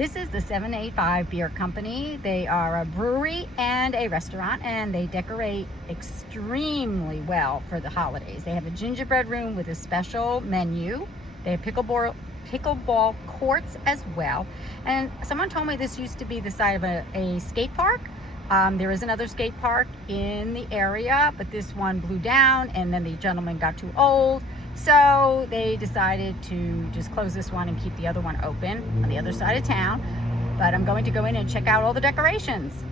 This is the 785 Beer Company. They are a brewery and a restaurant, and they decorate extremely well for the holidays. They have a gingerbread room with a special menu. They have pickleball courts as well. And someone told me this used to be the site of a skate park. There is another skate park in the area, but this one blew down, and then the gentleman got too old. So they decided to just close this one and keep the other one open on the other side of town. But I'm going to go in and check out all the decorations.